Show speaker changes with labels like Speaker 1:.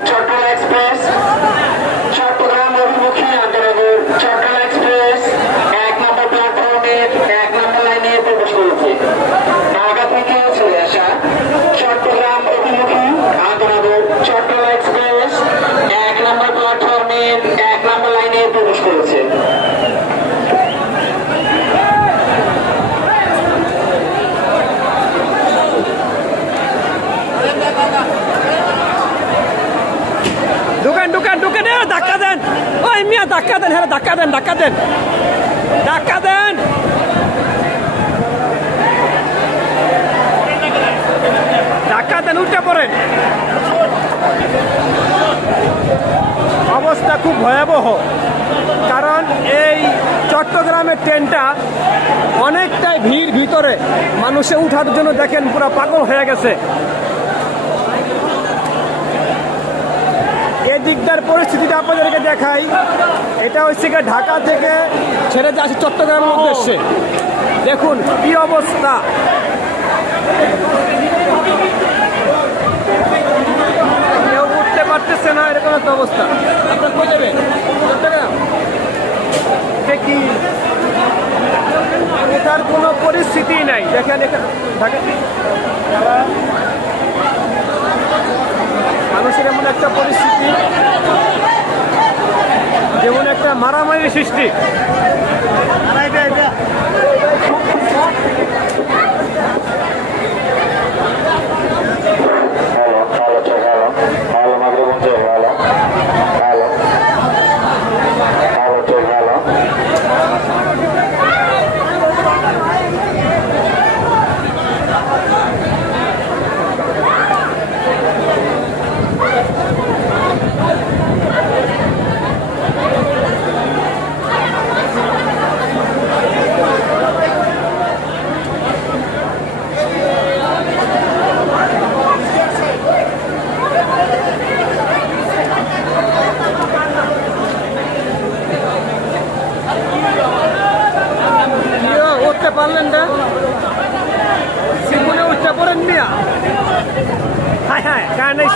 Speaker 1: Chittagong express
Speaker 2: ধাক্কা দেন। ওই মিয়া, ধাক্কা দেন হ্যাঁ ধাক্কা দেন ধাক্কা দেন। ধাক্কা দেন। ধাক্কা দেন, উঠে পড়েন। অবস্থা খুব ভয়াবহ। কারণ এই চট্টগ্রামের ট্রেনটা অনেকটাই ভিড় ভিতরে। মানুষে উঠার জন্য দেখেন পুরো পাগল হয়ে গেছে। দিকটার পরিস্থিতিটা আপনাদেরকে দেখাই। এটা হচ্ছে গিয়ে ঢাকা থেকে ছেড়ে যাচ্ছে চট্টগ্রামের উদ্দেশ্যে। দেখুন কি অবস্থা। কেউ উঠতে পারতেছে না, এরকম একটা অবস্থা। আপনার চট্টগ্রাম? কোনো পরিস্থিতি নাই। দেখেন এখানে ঢাকা মানুষের এমন একটা পরিস্থিতি যেমন একটা মারামারির সৃষ্টি। উঠতে পারলেন না। সিমনে উঠতে পড়েন মিয়া। হ্যাঁ হ্যাঁ কারেন্ট